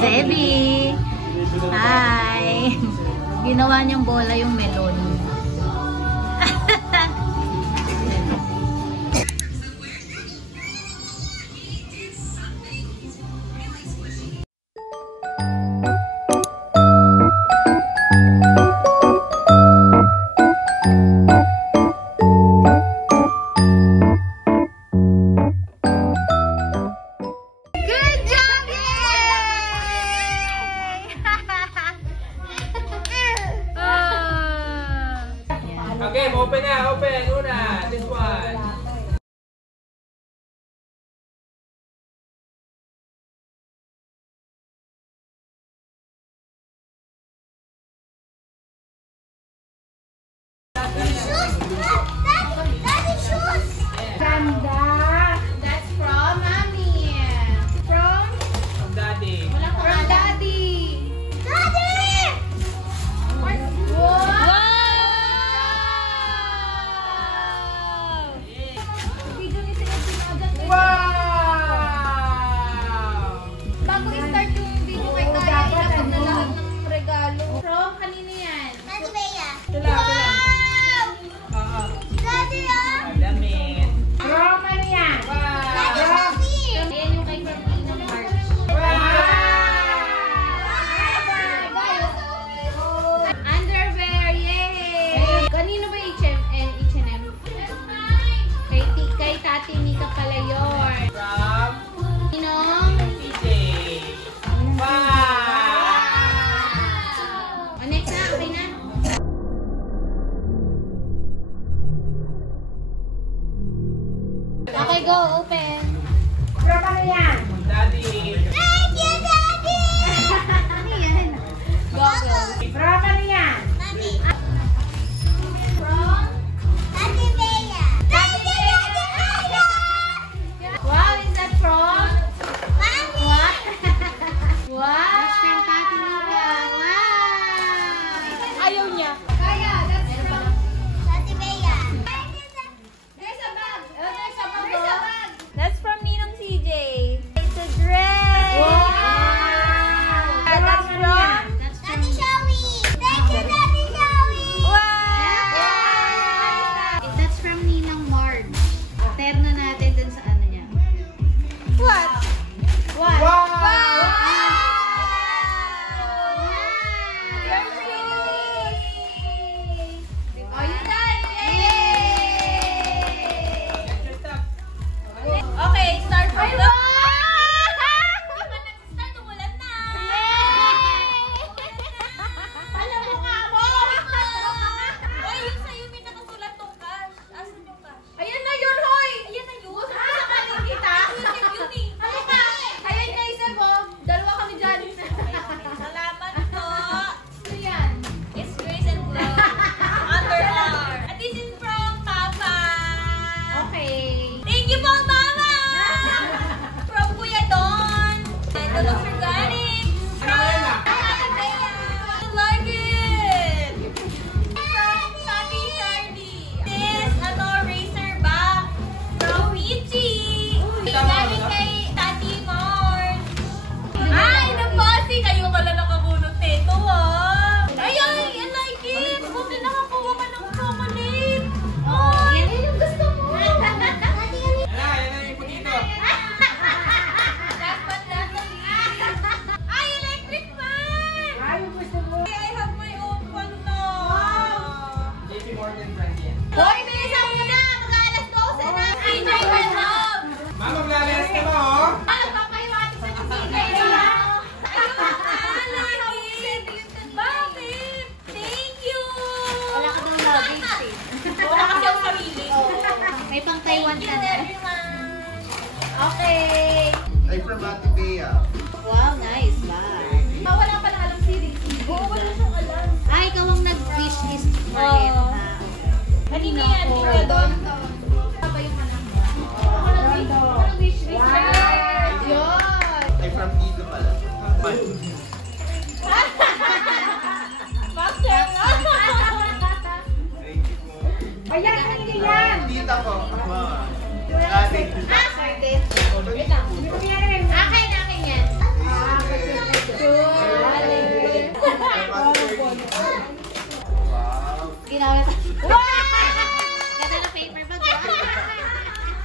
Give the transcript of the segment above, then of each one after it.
Zebi! Hi! Ginawa niyang bola yung melon. from Ate Bea. Wow, nice bag. Wala pa na alam si Ricky. Oo, wala siyang alam. Ay, ikaw ang nag-wish list for him. Oo. Kanina yan, di ka doon. Apa yung anak mo? Ako nag-wish list. Yun! Ay, from Tito pala. Master nga! Thank you po. Ayan, kanina yan! Tita po. Ate. Wait lang. Akin yan. Wow. Ginamit. Ganda na paper bag.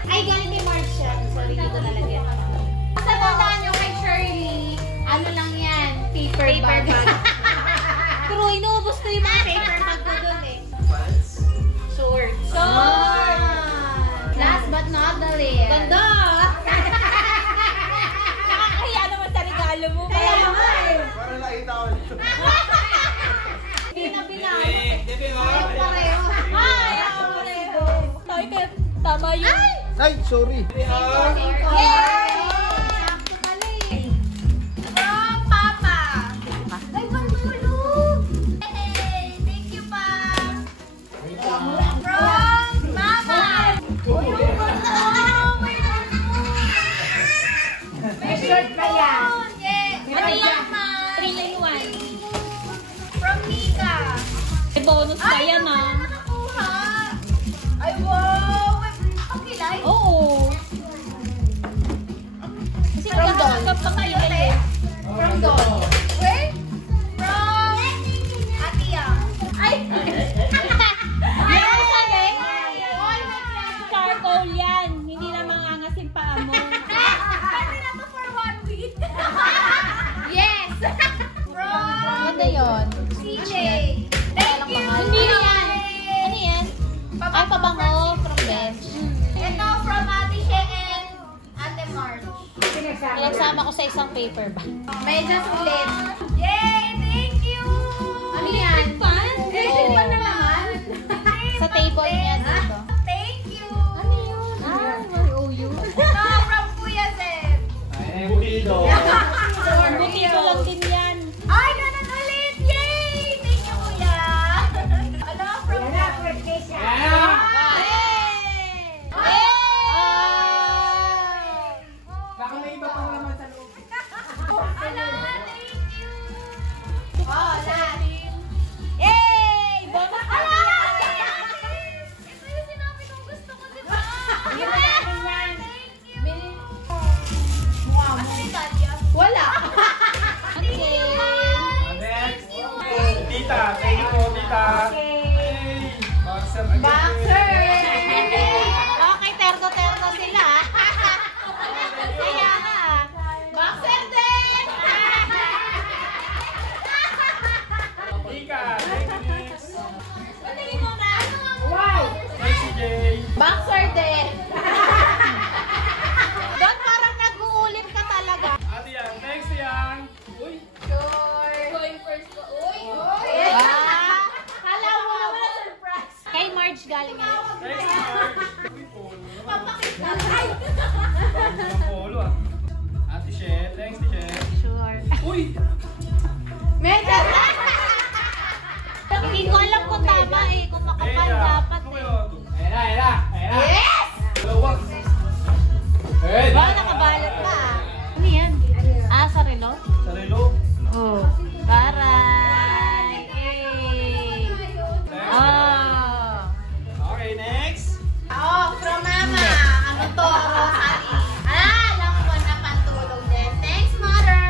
Ay, galing kay Marcia. Sorry, hindi ko nalagyan. Sa tandaan nyo kay Shirley, ano lang yan? Paper bag. Pero inuubos ko yung mga paper bag ko dun eh. Pants. Short. Last but not the least. Ganda! Nakakahiya naman sa regalo mo. Kaya nga eh. Para nakita ko. Hindi na binay. Ayaw pareho. Ay, ayaw pareho. Tayo kayo, tama yun. Ay, sorry. Yay! Sakto pala eh. From Papa. Ay, pantulog. Hey, thank you, Pa. From Mama. Uy, yung ganda. May shirt pa yan. Ano yan, Ma? 3-in-1. From Mika. May bonus pa yan Ay, ah. nakakuha. Ay, wow. Okay, like. Oo. Kasi nagkakalap pa kayo eh. From Don. Wait. From Atia. Ay! Yes! Charcoal yan. Hindi na mangangasin pa mo. Pwede na to for 1 week. Yes! From Ganda yun. CJ. Thank you! Hindi yan. Ano yan? Ay, pabango from bench. Ito from Ate She and Ate March. Pinagsama ko sa isang paper bag. Medyas ulit. Yay! Thank you! Ano yan? Electric fan na naman. Sa table niya dito. Thank you! Ano yun? Ah, may OU. Ito from Kuya Zeb. Ay, bukido. Buti ko lang din yan. Ay, ganun ulit! Yay! Thank you, Kuya! Ano? From Baka may iba pang naman sa loob. Ala, thank you! Oh, last. Yay! Bonus pa Ala! yan. Ito yung sinabi kong gusto ko, di ba? Yes! Thank you! Ano ni Talia? Wala! Okay. Next. Tita, thank you po, tita. Hey, boxer again. Boxer! Okay, tergo-tergo sila. Kaya nga. Boxer din! Ika, next. Patingin mo na. Wow! Thanks, CJ. Boxer din! Doon parang nag-uulit ka talaga. Ate Yang, thanks, Yang. Uy. Sure! Going first ko. Uy! Ah, Kala mo naman surprise! kay Marge galing yan. Thanks, Mark. Uy, polo naman. Papakita! Ay! Ang polo ah. Ate She, thanks, Ate She. Sure. Uy! Medyo! Hindi ko alam kung tama eh. Kung makapal dapat Ano eh. yun? Ayan. Yes! Dalawa. Ba, nakabalot pa ah. Ano yan? Ah, sa relo? Sa relo. Oo. Baray! Yay! Oh! Okay, next. Oh, from Mama. Ano to? Rosary. Alam ko na pantulog din. Thanks, Mother!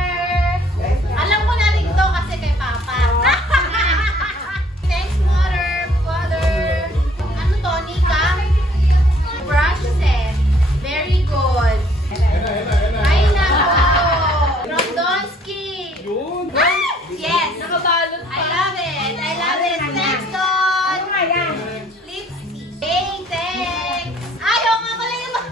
Alam ko na rin to kasi kay Papa. Thanks, Mother, Father. Ano to, Nika? Brush set. Very good. Ay, nako. From Donsky. Yun. Yes. Nakabalot pa. I love it. I love it. Thanks, Don. Lipstick. Hey, thanks. Ay, oo nga pala yun.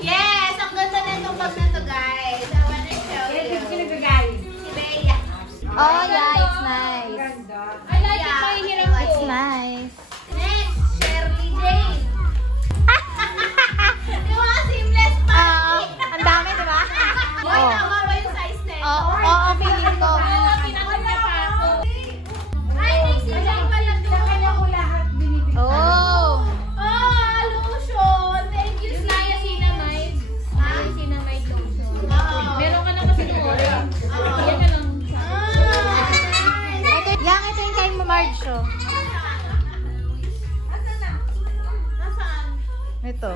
Yes, ang ganda na itong bag na to, guys. I wanna show you. Si Bea. Oh yeah, it's nice. I like it. Mahihiram ko. It's nice. Next, Shirley Jane. Yung mga seamless Ah, panty. ang dami, di ba? Okay, Oh. tama ba yung size nito? Oo, feeling ko. Oo, pinakot niya pa ako. Ay, may silay pala doon. Oh. Oh, lotion. Thank you, Niacinamide. Niacinamide lotion. Oo. Meron ka na kasi doon. Yan ka lang. Lang ito yung kay Marge. Oh. Nasaan? Ito.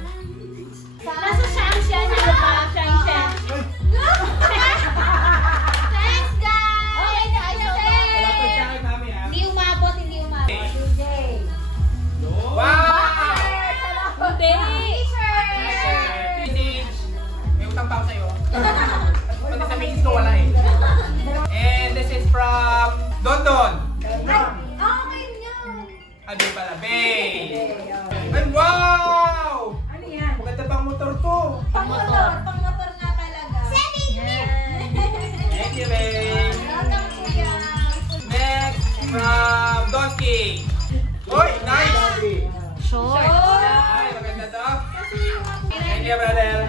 Nasa Shangshan, di ba? Shangshan. Thanks, guys! Okay, guys, okay. Wala pa siya kay mami ha. Hindi umabot, hindi umabot. Wow! T-shirt! Vintage. May utang pa ako sa'yo. Pati sa misis ko wala eh. And this is from Don Don. Okay niya. Abi pala, Bay. Ay, wow! Ano yan? Maganda pang motor to. Pang-motor na talaga. Thank you, Bay. Welcome, kuya. Next, from Donkey. Uy, nice! Short. Ay, maganda to. Thank you, brother.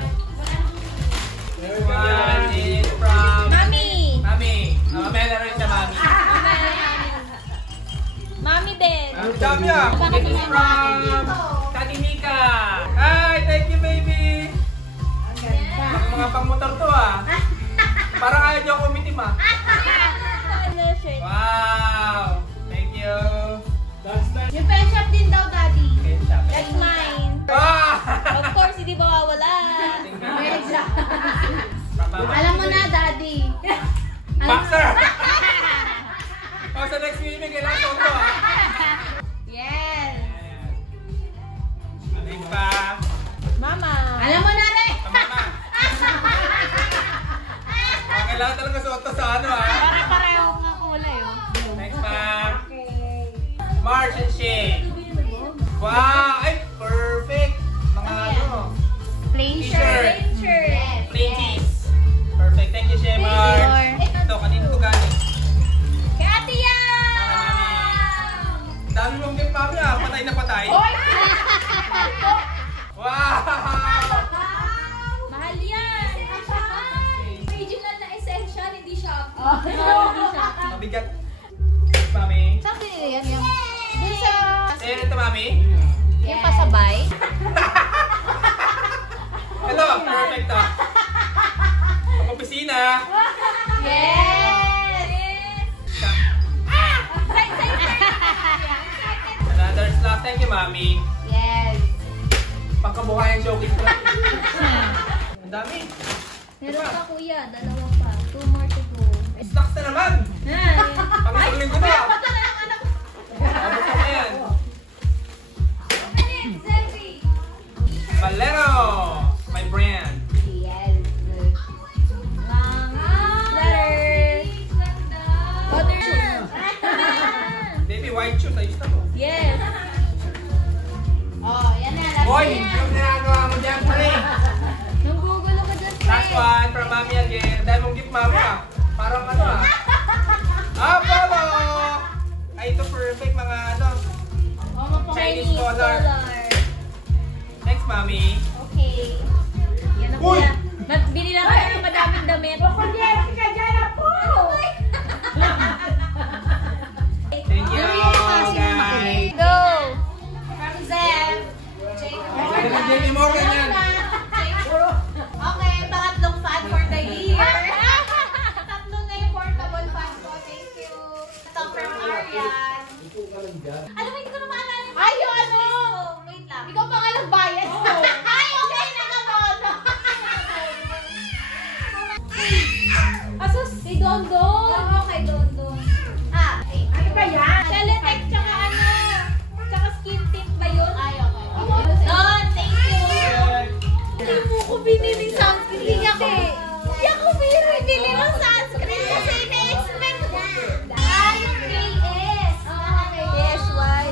This one is from Mami. Mami. Mamaya na rin sa Mami. Mami din. Ang dami ah. This is from Tati Mika. Hi, thank you, baby. Mga pang-motor to ah. Parang ayaw niyo ako umitim ah. Wow! Thank you. Yung pen shop din daw, Daddy. Ketchup. That's mine. Ah! Of course, hindi mawawala. Alam mo na, Daddy. Boxer! Oh, sa next video, kailangan ko ito ah. Yes. Ano pa? Mama. Alam mo na rin. Mama. Oh, kailangan talaga suot to sa ano ah. Pare-pareho nga kulay, oh. Next pa. March and Shane. Wow! Ay, perfect! Mga ano, Plain T-shirt. shirt. plain tees. Perfect. Thank you, Shane March. Ito, kanino to galing? Kay Ate Yang. Ang dami mong gift, mami ah. Patay na patay. Wow! Mahal yan. Original na essential, hindi shop. Mabigat. Mami. Saan pinili yan? Dun sa... Sa'yo ito, mami. Yung pasabay. Ito, perfect to. Pag-opisina. Yes. Another slot. Thank you, mami. Yes. Pangkabuhayan showcase ko. Ang dami. Meron pa kuya, dalawa pa. 2 more to go. Stocks na naman. Pang-isang linggo na. Abot na yan. Valero. My brand. Yes. Letter. Butter. Baby, white shoes. Ayos na to. Yes. Oh, yan na. last Boy, na. yung ginagawa mo dyan, pare. Nanggugulo ka dyan, Last one from mami again. Dahil mong gift, mami ah. Parang ano ah. Apollo! Ay, ito perfect mga ano. Chinese color. Thanks, mami. Okay. Yan na Uy! kuya. Bili lang tayo ng madaming damit. Thank you, guys. Go! From Zev. JP Morgan yan. Okay, pangatlong fan for the year. Tatlo na yung portable fan ko. Thank you. Ito from Arian. Alam mo, hindi ko na maalala. Ay, yung ano! Wait lang. Ikaw pa nga nagbayad. Ay, okay, nakabono. Asus, kay Dondon. Oo, kay Dondon. Ah, ay. Ano ba yan? Teletex, tsaka ano, tsaka skin tint ba yun? Ay, okay. Don, thank you. Hindi mo ko binili sunscreen. Hindi ako. Hindi ako binibili ng sunscreen kasi na-expect ko. Ah, yung KS. Yes, why?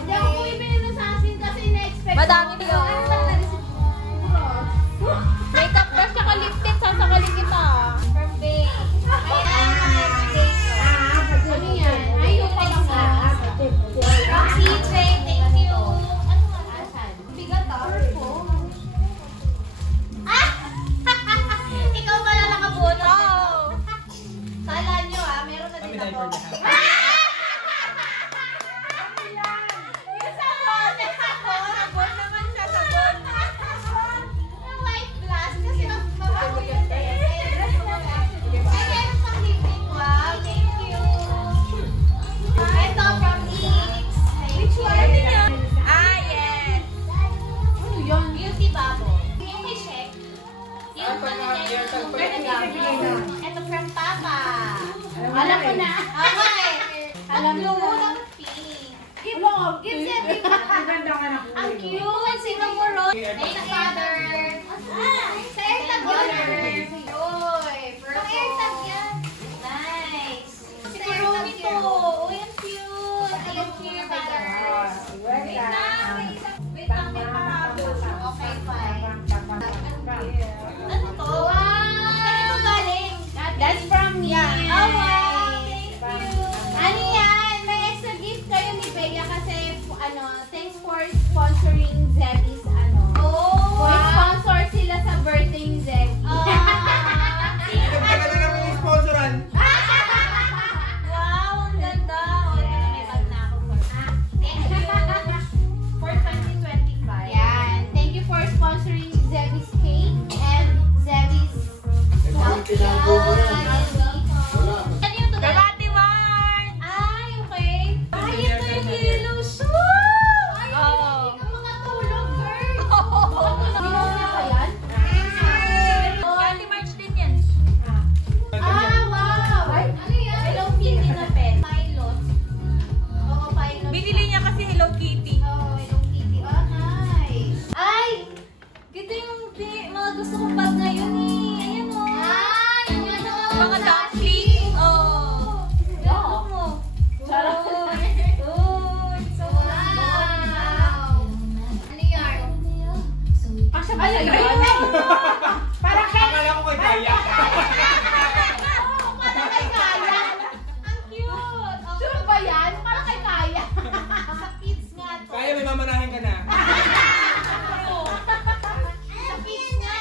Alam mo na pink. Give Zebby. Ang cute. Sino mo, Ron? Thank you, Father. Sa AirTag yun. Yoy. Pang AirTag yan. Nice. Si Kurumi to. Uy, ang cute. Thank you, Father. Wait lang, may parado. Okay, fine. Ano to? Wow! Saan ito galing? That's from me. Oh, wow! Thank you. Ano yan? May extra gift kayo ni Bea kasi, thanks for sponsoring Zebby's, Oh, May sponsor sila sa birthday ni Zebby. Nagtagal na namin yung sponsoran. wow, ang ganda. O, ito na may bag na ako for 2025. Yan. Thank you for sponsoring Zebby's cake and Zebby's Ano yung to? Kalati Mart! Ay, okay. Ay, ito yung yellow shoe! Ay, Oo. ang mga tulog, girl. Ginawa niya ba yan? Kalati March din yan. Ah, wow! Ano yan? Hello Kitty na pen. Pilot. Oo, pilot. Binili niya kasi Hello Kitty. Oo, Hello Kitty. Oh, nice. Ay! Dito yung mga gusto kong bag ngayon eh. Ayan o. Ay! Yung Mga dumpling. Oh. Wow! mo. Sarap. Oh, it's so Wow! Ano yan? Kasya ba Ay, sa'yo? ayun! Para kay... Akala ko kay Kaya. Oo, para kay Kaya. Ang cute! Sure ba yan? Para kay Kaya. Sa kids nga to. Kaya may mamanahin ka na. Sa kids nga.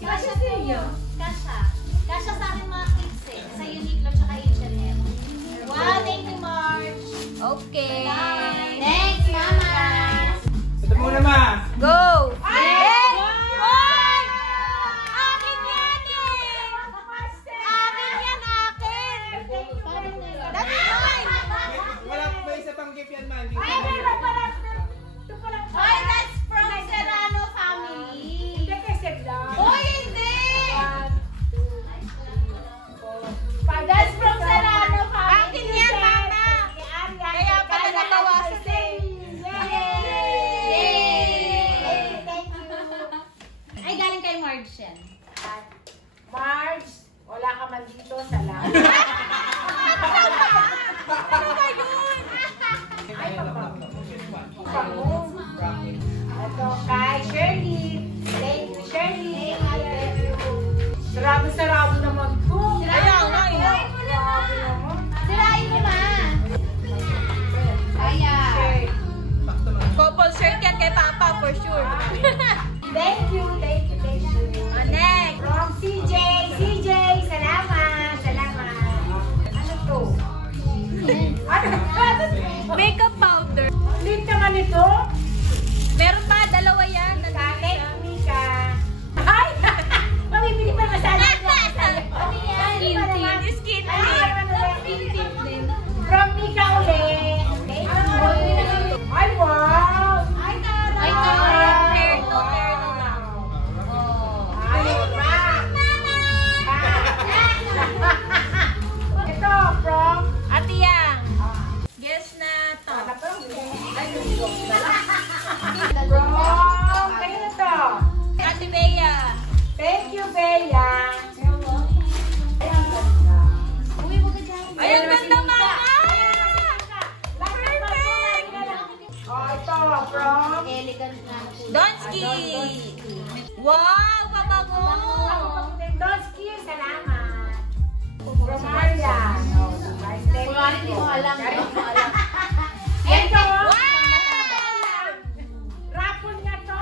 Kasha sa'yo. Kasha. Kasha sa akin mga kids eh. Sa Uniqlo tsaka H&M. Wow, thank you, Marge. Okay. Thanks, Mama. Ito muna, ma. Go! Ay! Hoy! Akin yan eh! Akin yan, akin! That's mine! Wala ba isa pang gift yan, man? Ay, that's from Serrano family. Hoy, hindi! That's from Serrano family. Akin yan, mama! Kaya pala nabawasan eh. Yay! Thank you. Ay, galing kay Marge yan. Marge, wala ka man dito, salamat. Ano ba yun? Ay, pabango. Ito kay Shirley. Thank you, Shirley. Sarado naman to. Kaya nga eh. Grabe naman. Sirain mo na. Ayan. Sakto na. Couple shirt yan kay Papa for sure. Thank you. Next! From CJ, salamat. Ano to? Ano? Makeup powder. Link naman ito. Meron pa, dalawa yan. Kakek, Mika. Ay! Mamibili pa naman sana. Ano yan? Skin tint. Skin tint din. From Mika ulit. Ay, wow! Ay, tara. Ay, pair to. Ay, pa! Ito, from... Ate Yang. Guess na to. From... Kayo na to. Ate Bea. Thank you, Bea. Uy, wag ka dyan. Ay, ang ganda, mama! Oh, ito, from... Elegant nga. Donsky. Wow, pabango. Donsky, salamat. From Marian. Oh, nice. Thank you. Hindi mo alam. Hindi mo alam. Ito. Wow! Rapol nga to.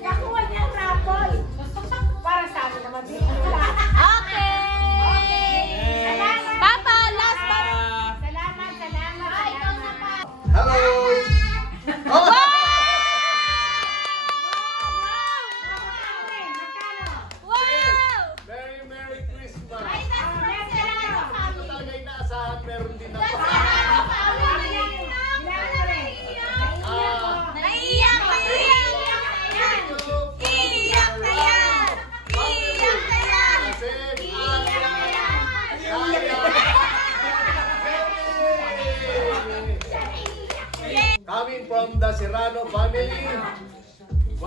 Nakuha niya ang rapol. Para sa amin naman dito. Okay. Salamat. Papa, last one. Salamat. Ay, ikaw na pa. Hello! Oh! from the Serrano family. 1,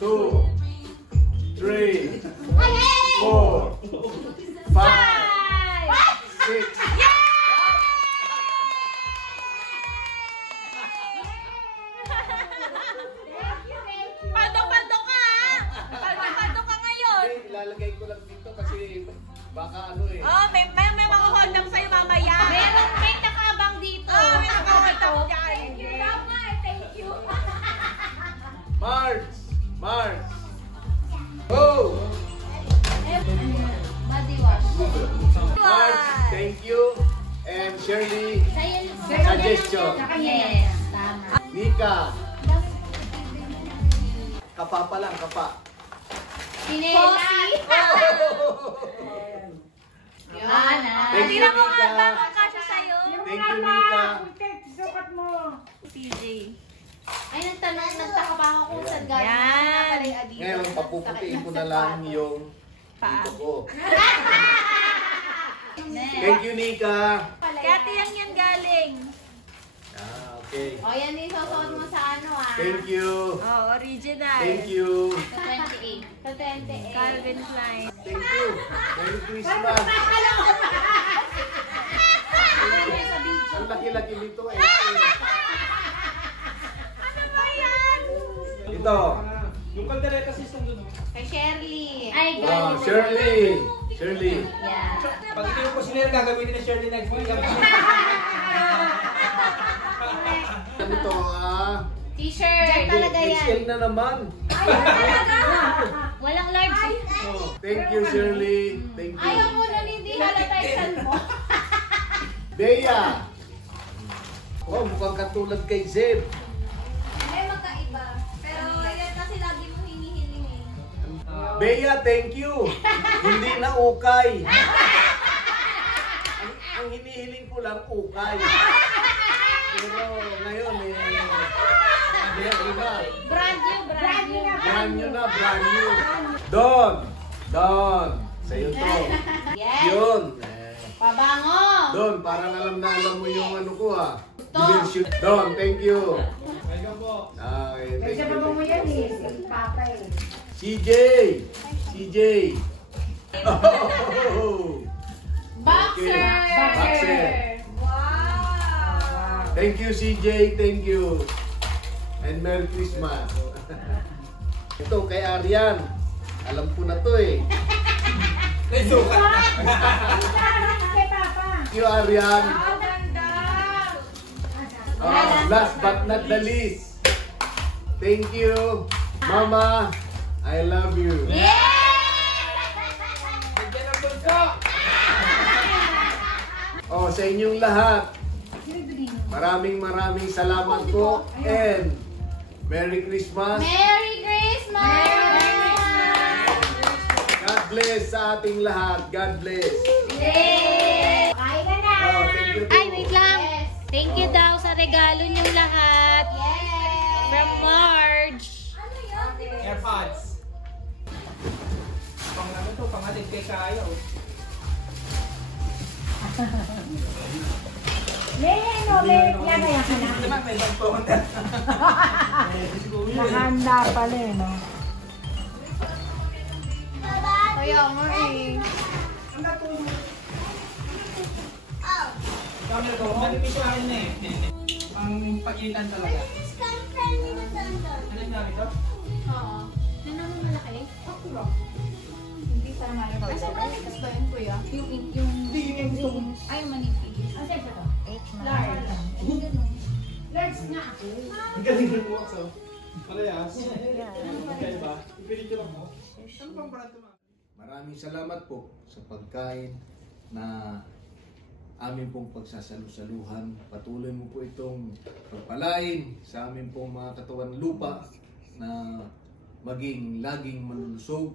2, 3, 4, 5, 6. Pando-pando ka! Pando-pando ka ngayon! Hindi, ilalagay ko lang dito kasi baka ano eh. Oh, may mga hold up sa'yo mamaya. May nakabang dito. Oh, may naka-hold up dyan. Thank you, Tama. Thank you. March! March! Go! Body wash. March, thank you. And Shirley, suggestion. Yes, tama. Nika. Kapa pa lang, kapa. Posi. Yan. Thank you, Tira mo nga Nika. bang kasya sa'yo? Thank you, Nika. Sukat mo. PJ. Ay, nagtaka pa ako kung saan galing. Yan. Ngayon, papuputiin ko na lang yung dito ko. Thank you, Nika. Kaya tiyang yan galing. Okay. O, yan yung susuot mo sa ano Thank you. Oh, original. Thank you. Sa 28. Sa 28. Calvin Klein. Thank you. Merry Christmas. Ang laki-laki nito eh. Ano ba yan? Ito. Yung kaldereta system doon. Kay Shirley. Ay, Oh, Shirley. Shirley. Yeah. Pag hindi mo po sila yung gagamitin ni Shirley next week. Ano to T-shirt. Diyan talaga yan. XL na naman. Walang large. Oh, thank you, Shirley. Thank you. Ayaw mo nun, hindi halata isan mo. Bea. Oh, mukhang katulad kay Zeb. Ay, magkaiba. Pero yan kasi lagi mo hinihiling eh. Bea, thank you. Hindi na ukay. Ang hinihiling ko lang ukay. Pero ngayon eh, iba. Brand new, brand new. Brand new na, brand new. Don. Don. Sa'yo to. Yes. Yun. Pabango. Don, parang alam na alam mo yung ano ko ha. Ito. Dimension. Don, thank you. Welcome po. Okay, thank Kasi you. baba mo yan eh. Si Papa eh. CJ. CJ. Oh. Boxer. Boxer. Wow. Thank you, CJ. Thank you. And Merry Christmas. Ito, kay Arian. Alam ko na to eh. May sukat na. Kay Papa. Thank you, Arian. Ang ganda. Last but not the least. Thank you, Mama. I love you. Yeah! Bigyan ng bulsa. Oh, sa inyong lahat. Maraming salamat po. And Merry Christmas. Merry Christmas! God bless sa ating lahat. God bless. Yay! Kain ka na. Oh, thank you. Ay, wait lang. Yes. Thank you daw sa regalo niyong lahat. Yes! From Marge. Ano yun? AirPods. Pang ano to, pangatid kay Kaya. May lagay ka na. Diba, may bag po. Nakahanda pala eh, no? Kaya mo eh. Camera ko, manipis sa akin na eh. Pang pagitan talaga. Ano yung gamit to? Oo. Ano naman malaki? Ako lang. Hindi pa naman. Asa manipis ba yun, kuya? Hindi, yun yung gusto ko. Ay, manipis. Asa ito to? Large. Large nga ako. Ang galing ng buwak so. Parehas. Okay ba? Ipinito lang mo. Ano bang brand ito? Maraming salamat po sa pagkain na amin pong pagsasalu-saluhan. Patuloy mo po itong pagpalain sa amin pong mga katawan lupa na maging laging malulusog,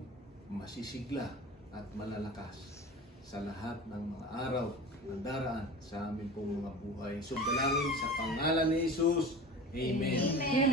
masisigla at malalakas sa lahat ng mga araw na daraan sa amin pong mga buhay. Sumdalangin sa pangalan ni Jesus. Amen. Amen.